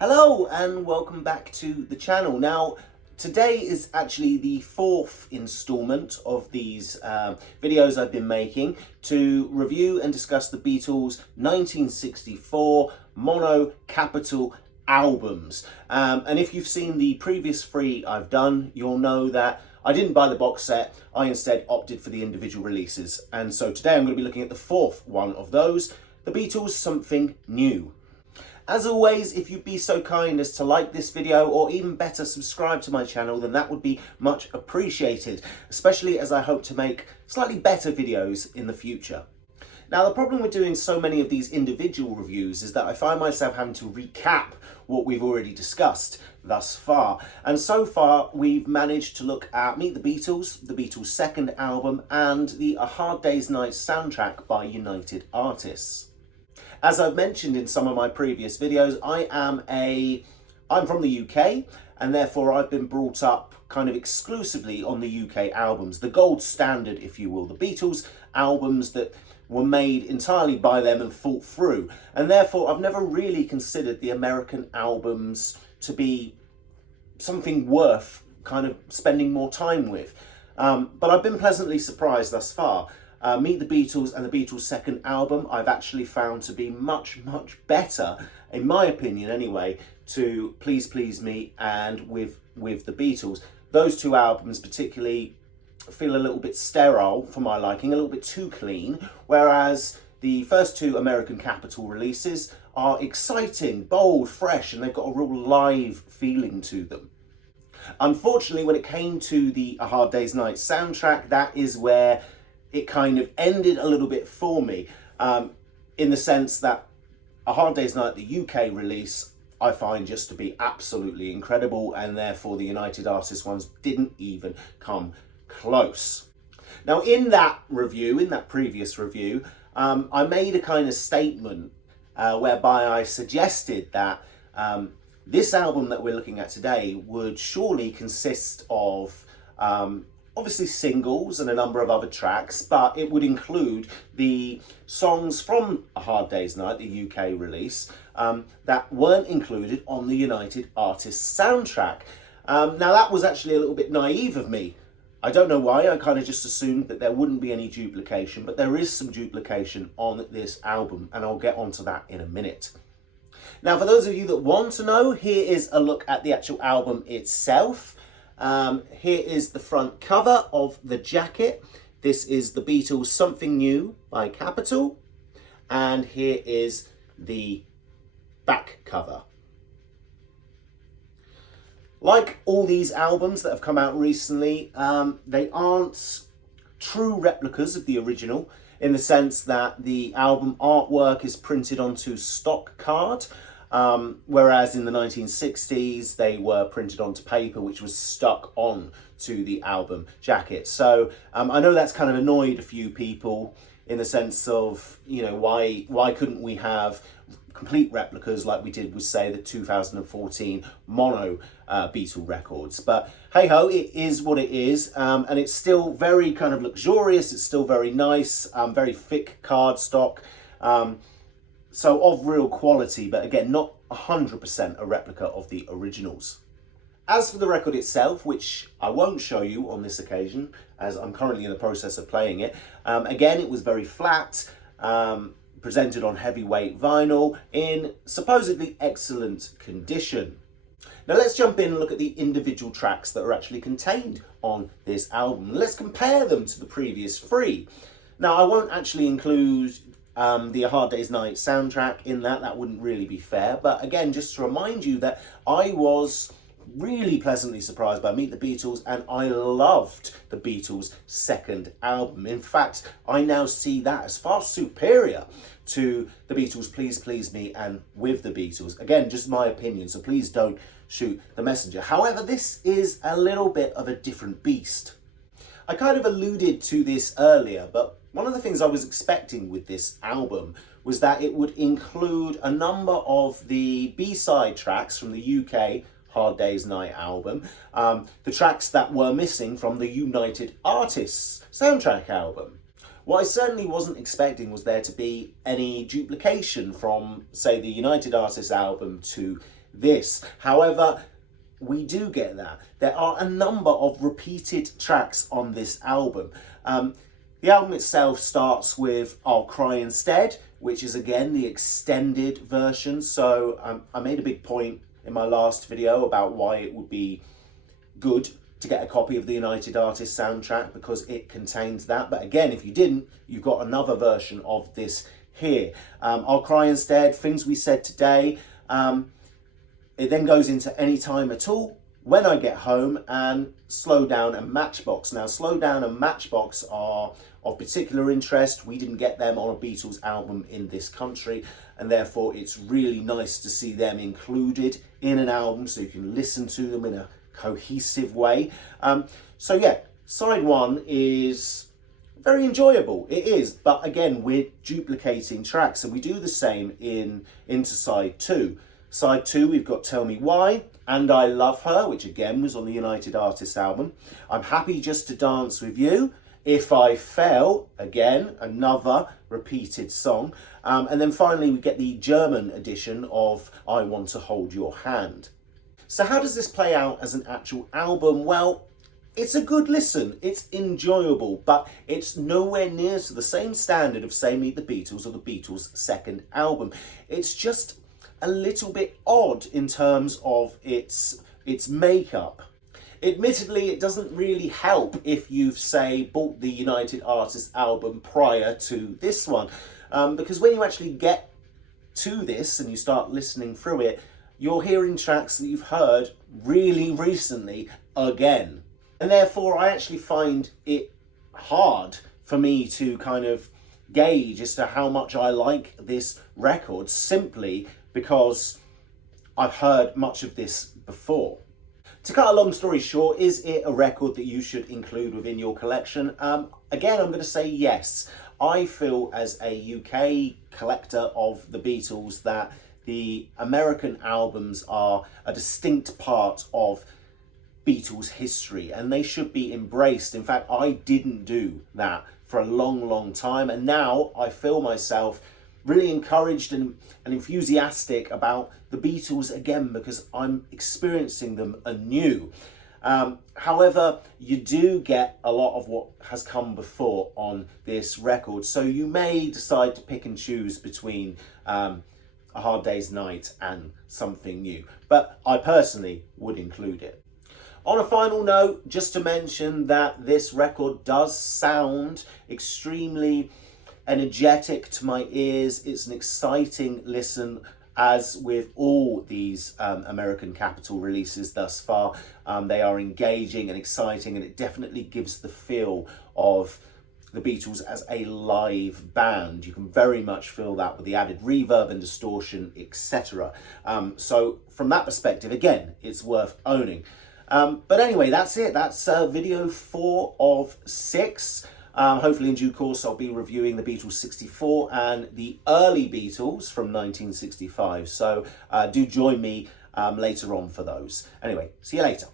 Hello and welcome back to the channel. Now, today is actually the fourth installment of these videos I've been making to review and discuss the Beatles' 1964 mono capital albums. And if you've seen the previous three I've done, you'll know that I didn't buy the box set. I instead opted for the individual releases. And so today I'm going to be looking at the fourth one of those, the Beatles' Something New. As always, if you'd be so kind as to like this video, or even better, subscribe to my channel, then that would be much appreciated, especially as I hope to make slightly better videos in the future. Now, the problem with doing so many of these individual reviews is that I find myself having to recap what we've already discussed thus far. And so far, we've managed to look at Meet the Beatles' second album, and the A Hard Day's Night soundtrack by United Artists. As I've mentioned in some of my previous videos, I'm from the UK, and therefore I've been brought up kind of exclusively on the UK albums, the gold standard, if you will, the Beatles albums that were made entirely by them and thought through. And therefore I've never really considered the American albums to be something worth kind of spending more time with. But I've been pleasantly surprised thus far. Meet the Beatles and the Beatles' second album I've actually found to be much better, in my opinion anyway, to Please Please Me and with the Beatles. Those two albums particularly feel a little bit sterile for my liking, a little bit too clean, whereas the first two American Capitol releases are exciting, bold, fresh, and they've got a real live feeling to them. Unfortunately, when it came to the A Hard Day's Night soundtrack, that is where it kind of ended a little bit for me, in the sense that A Hard Day's Night, the UK release, I find just to be absolutely incredible, and therefore the United Artists ones didn't even come close. Now, in that review, in that previous review, I made a kind of statement whereby I suggested that this album that we're looking at today would surely consist of obviously singles and a number of other tracks, but it would include the songs from A Hard Day's Night, the UK release, that weren't included on the United Artists soundtrack. Now, that was actually a little bit naive of me. I don't know why, I kind of just assumed that there wouldn't be any duplication, but there is some duplication on this album, and I'll get onto that in a minute. Now, for those of you that want to know, here is a look at the actual album itself. Here is the front cover of the jacket. This is the Beatles' Something New by Capitol. And here is the back cover. Like all these albums that have come out recently, they aren't true replicas of the original, in the sense that the album artwork is printed onto stock card. Whereas in the 1960s, they were printed onto paper, which was stuck on to the album jacket. So I know that's kind of annoyed a few people, in the sense of, you know, why couldn't we have complete replicas like we did with, say, the 2014 mono Beatle records. But hey ho, it is what it is, and it's still very kind of luxurious. It's still very nice, very thick cardstock. So of real quality, but again, not 100% a replica of the originals. As for the record itself, which I won't show you on this occasion, as I'm currently in the process of playing it, again, it was very flat, presented on heavyweight vinyl in supposedly excellent condition. Now let's jump in and look at the individual tracks that are actually contained on this album. Let's compare them to the previous three. Now, I won't actually include the A Hard Day's Night soundtrack in that wouldn't really be fair. But again, just to remind you that I was really pleasantly surprised by Meet the Beatles, and I loved the Beatles' second album. In fact, I now see that as far superior to the Beatles' Please Please Me and With the Beatles. Again, just my opinion, so please don't shoot the messenger. However, this is a little bit of a different beast. I kind of alluded to this earlier, but one of the things I was expecting with this album was that it would include a number of the B-side tracks from the UK Hard Day's Night album, the tracks that were missing from the United Artists soundtrack album. What I certainly wasn't expecting was there to be any duplication from, say, the United Artists album to this. However, we do get that. There are a number of repeated tracks on this album. The album itself starts with I'll Cry Instead, which is again the extended version. So I made a big point in my last video about why it would be good to get a copy of the United Artists soundtrack, because it contains that. But again, if you didn't, you've got another version of this here. I'll Cry Instead, Things We Said Today. It then goes into Any Time At All, When I Get Home, and Slow Down and Matchbox. Now, Slow Down and Matchbox are of particular interest. We didn't get them on a Beatles album in this country, and therefore it's really nice to see them included in an album so you can listen to them in a cohesive way. So yeah, side one is very enjoyable. It is, but again, we're duplicating tracks, and we do the same into side two. Side two, we've got Tell Me Why, And I Love Her, which again was on the United Artists album. I'm Happy Just to Dance With You, If I Fell, again, another repeated song. And then finally, we get the German edition of I Want to Hold Your Hand. So how does this play out as an actual album? Well, it's a good listen, it's enjoyable, but it's nowhere near to the same standard of, say, Meet the Beatles or the Beatles' second album. It's just a little bit odd in terms of its makeup. Admittedly, it doesn't really help if you've, say, bought the United Artists album prior to this one, because when you actually get to this and you start listening through it, you're hearing tracks that you've heard really recently again. And therefore, I actually find it hard for me to kind of gauge as to how much I like this record, simply because I've heard much of this before. To cut a long story short, is it a record that you should include within your collection? Again, I'm going to say yes. I feel as a UK collector of the Beatles that the American albums are a distinct part of Beatles history, and they should be embraced. In fact, I didn't do that for a long time, and now I feel myself really encouraged and enthusiastic about the Beatles again, because I'm experiencing them anew. However, you do get a lot of what has come before on this record, so you may decide to pick and choose between A Hard Day's Night and something new, but I personally would include it. On a final note, just to mention that this record does sound extremely energetic to my ears. It's an exciting listen, as with all these American Capitol releases thus far. They are engaging and exciting, and it definitely gives the feel of the Beatles as a live band. You can very much feel that with the added reverb and distortion, etc. So from that perspective, again, it's worth owning. But anyway, that's it. That's video 4 of 6. Hopefully in due course I'll be reviewing the Beatles 64 and the early Beatles from 1965. So do join me later on for those. Anyway, see you later.